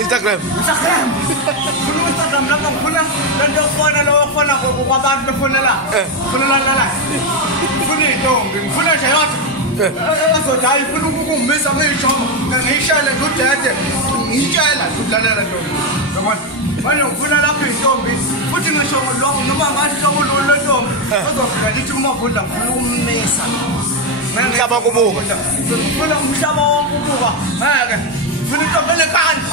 Instagram. Instagram lapho ngifuna lento yofona lo yofona kwabantu befona la. Ngifuna la. Ngifuna intombi, ngifuna nje yodwa. Azothi hayi ufuna ukungimisa ngiyijomo, ngishayele ngudede, ngitshela ukudlalela ntombi. Yabona? Manje ngifuna lapho intombi, futhi ngisho lo noma ngathi hlobo lo ntombi, azofika lithi umavudla ngifuna ukumisa. Ngiyaba kubuka. Ngifuna umhlaba wonke ukubuka. Ngeke. Ngifuna intombi enekhanda.